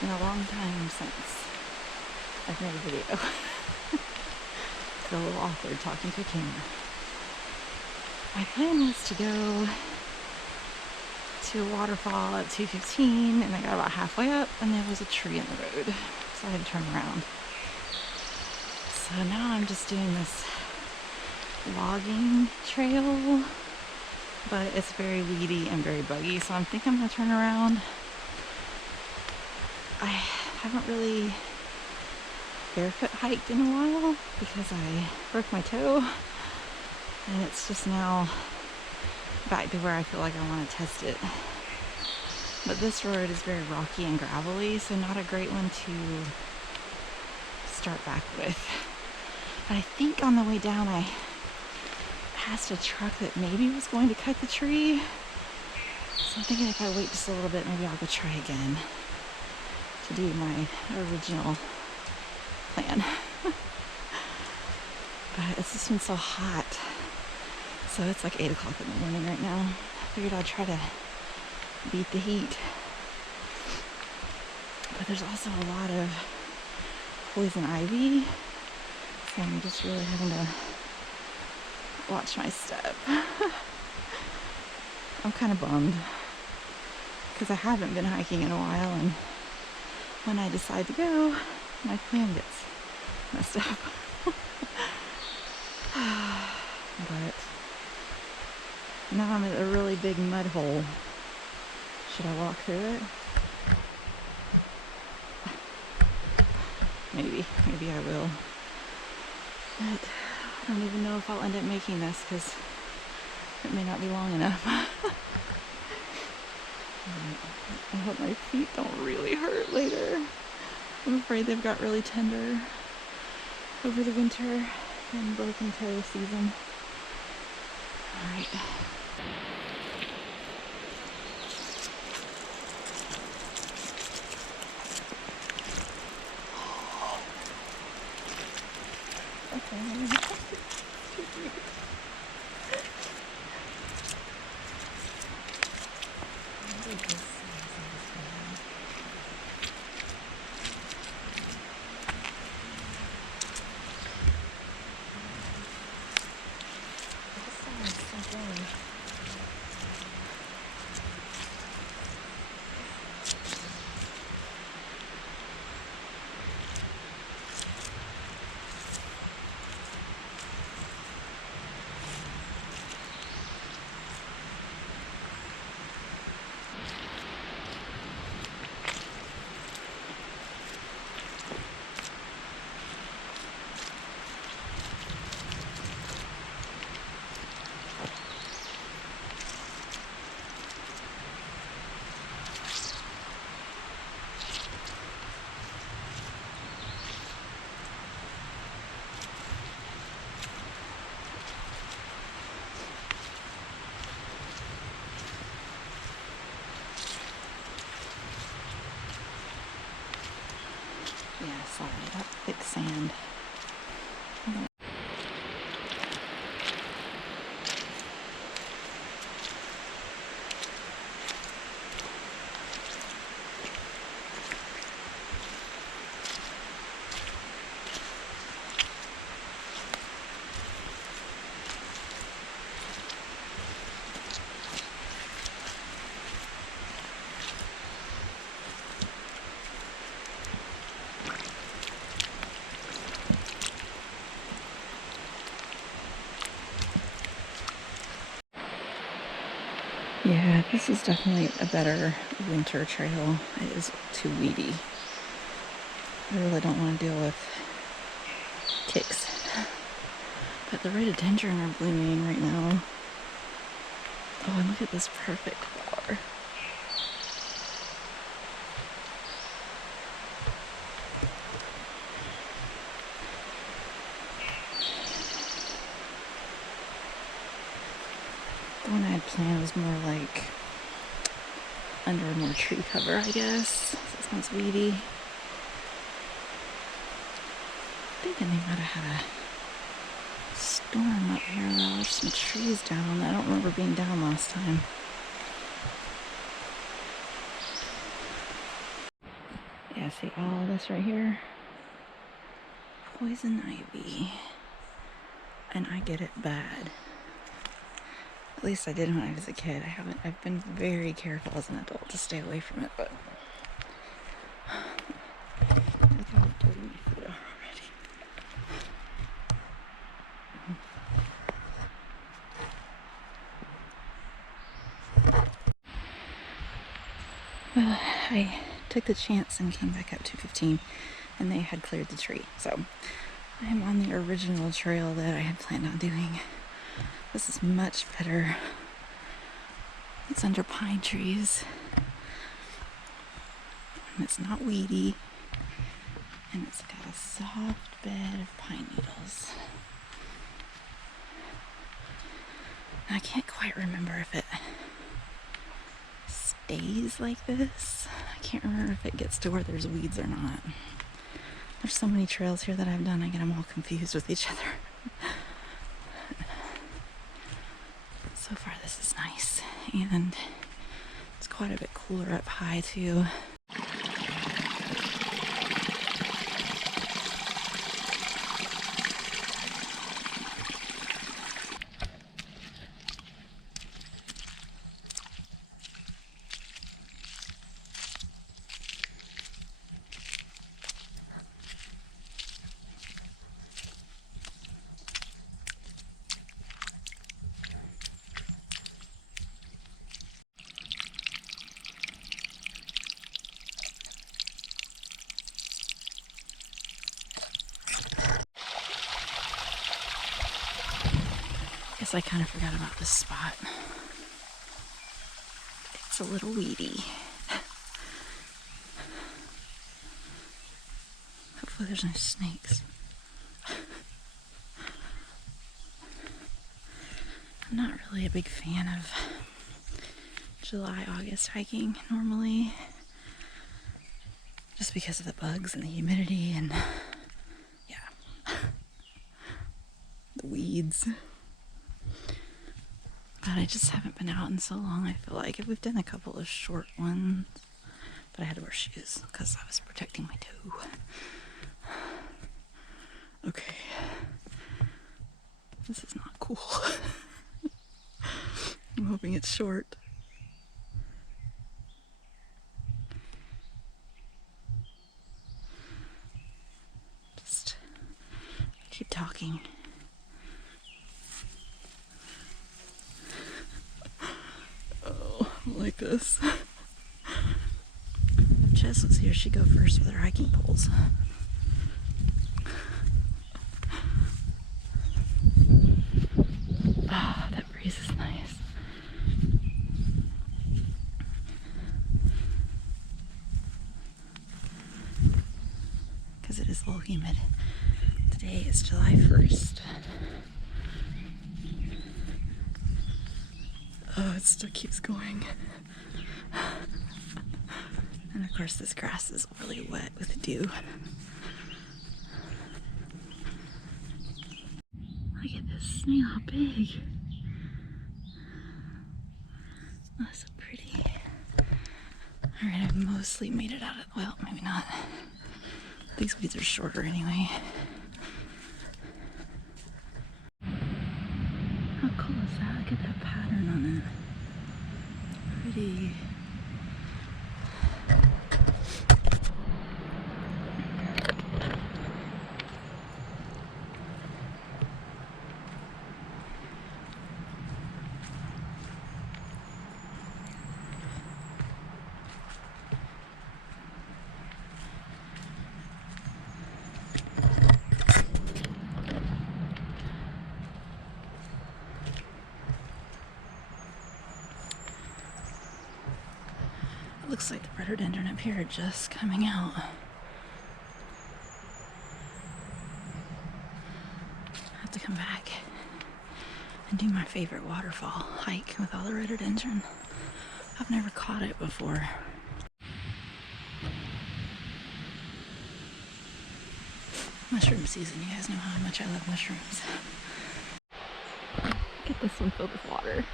been a long time since I've made a video. It's a little awkward talking to a camera. My plan was to go to a waterfall at 2:15, and I got about halfway up and there was a tree in the road, so I had to turn around. So now I'm just doing this logging trail, but it's very weedy and very buggy, so I think I'm gonna turn around. I haven't really barefoot hiked in a while because I broke my toe, and it's just now back to where I feel like I want to test it. But this road is very rocky and gravelly, so not a great one to start back with. But I think on the way down I passed a truck that maybe was going to cut the tree, so I'm thinking if I wait just a little bit, maybe I'll go try again to do my original plan. But it's just been so hot, so it's like 8 o'clock in the morning right now. I figured I'd try to beat the heat, but there's also a lot of poison ivy, so I'm just really having to watch my step. I'm kind of bummed because I haven't been hiking in a while, and when I decide to go, my plan gets messed up. But now I'm at a really big mud hole. Should I walk through it? Maybe I will. But I don't even know if I'll end up making this because it may not be long enough. I hope my feet don't really hurt later. I'm afraid they've got really tender over the winter and broken toe season. Alright. Yeah, sorry, that thick sand. Yeah, this is definitely a better winter trail. It is too weedy. I really don't want to deal with ticks. But the rhododendron are blooming right now. Oh, and look at this perfect flower. The one I had planned was more like under more tree cover, I guess. This one's weedy. I think they might have had a storm up here though. There's some trees down. I don't remember being down last time. See all this right here? Poison ivy. And I get it bad. At least I did when I was a kid. I've been very careful as an adult to stay away from it, but look how dirty my feet are already. Well, I took the chance and came back up 215 and they had cleared the tree. So I'm on the original trail that I had planned on doing. This is much better. It's under pine trees. And it's not weedy. And it's got a soft bed of pine needles. I can't quite remember if it stays like this. I can't remember if it gets to where there's weeds or not. There's so many trails here that I've done, I get them all confused with each other. So far this is nice, and it's quite a bit cooler up high too. Guess I kind of forgot about this spot. It's a little weedy. Hopefully there's no snakes. I'm not really a big fan of July, August hiking normally. Just because of the bugs and the humidity and yeah, the weeds. But I just haven't been out in so long. I feel like we've done a couple of short ones, but I had to wear shoes because I was protecting my toe. Okay, this is not cool. I'm hoping it's short. Just keep talking. Like this. If Jess was here, she'd go first with her hiking poles. Ah, that breeze is nice. Because it is a little humid. Today is July 1st. Oh, it still keeps going. And of course this grass is really wet with dew. Look at this snail, how big. Oh, so pretty. Alright, I've mostly made it out of, well, maybe not. These weeds are shorter anyway. How cool is that? Look at that pattern on it. Pretty. Looks like the rhododendron up here are just coming out. I have to come back and do my favorite waterfall hike with all the rhododendron. I've never caught it before. Mushroom season, you guys know how much I love mushrooms. Get this one filled with water.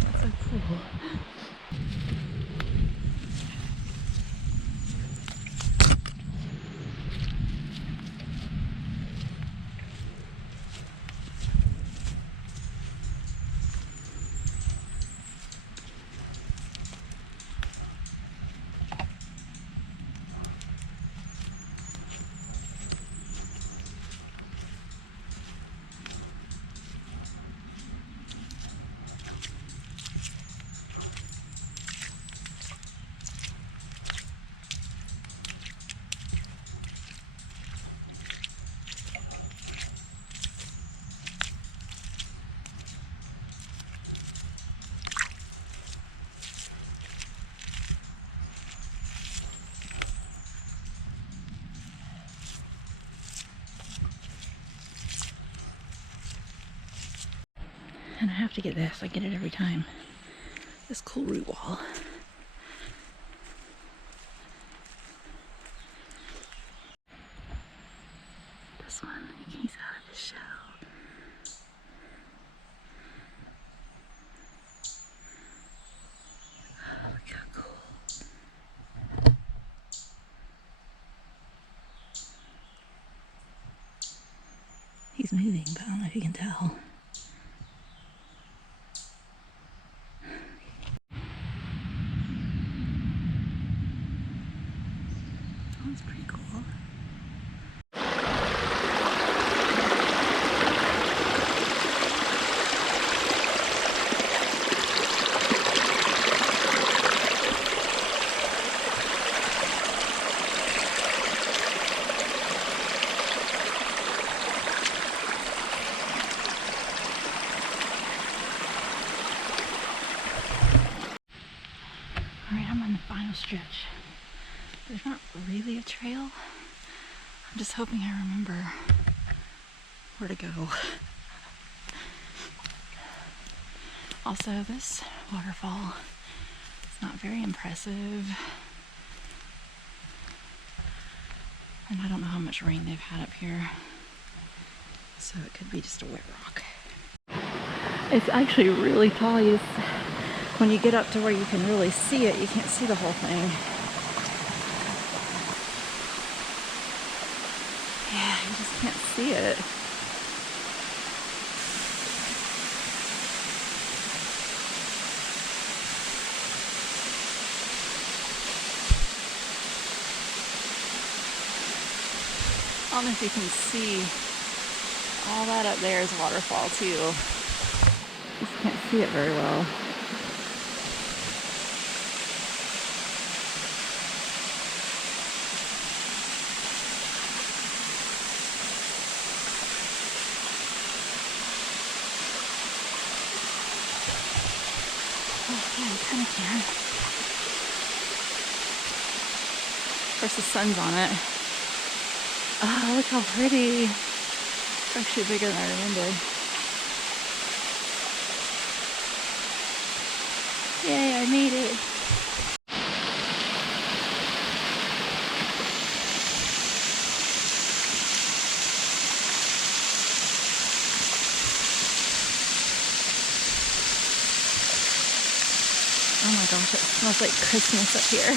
That's so cool. And I have to get this. I get it every time. This cool root wall. This one, he's out of his shell. Oh, look how cool. He's moving, but I don't know if you can tell. That's pretty cool. Alright, I'm on the final stretch. There's not really a trail. I'm just hoping I remember where to go. Also, this waterfall is not very impressive. And I don't know how much rain they've had up here. So it could be just a wet rock. It's actually really tall. When you get up to where you can really see it, you can't see the whole thing. Yeah, you just can't see it. I don't know if you can see all that up there is a waterfall too. Just can't see it very well. Oh, yeah, you kind of can. Of course, the sun's on it. Oh, look how pretty. It's actually bigger than I remembered. Yay, I made it. Oh my gosh, it smells like Christmas up here.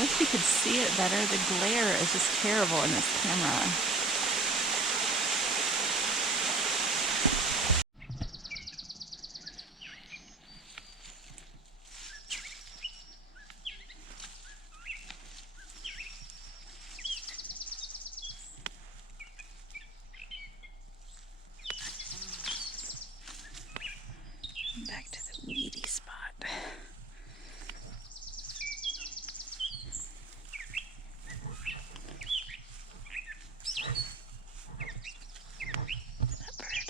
wish you could see it better. The glare is just terrible in this camera. Back to the weedy spot. That bird.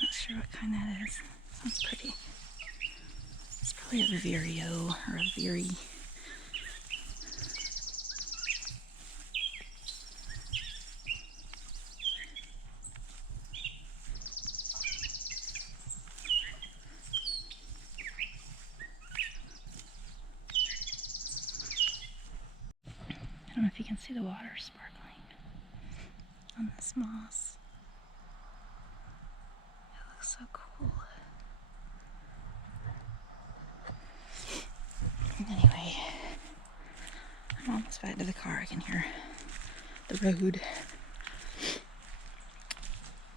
Not sure what kind that is. Sounds pretty. It's probably a vireo or a veery. I don't know if you can see the water sparkling on this moss. It looks so cool. Anyway, I'm almost back to the car. I can hear the road.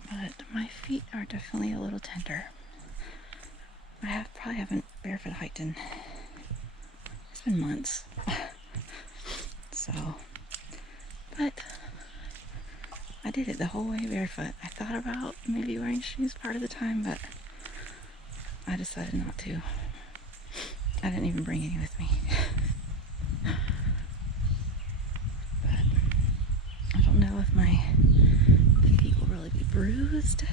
But my feet are definitely a little tender. I probably haven't barefoot hiked in, it's been months. So, but I did it the whole way barefoot. I thought about maybe wearing shoes part of the time, but I decided not to. I didn't even bring any with me. But I don't know if my feet will really be bruised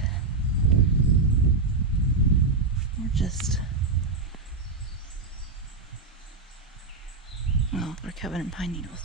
or just, well, they're covered in pine needles.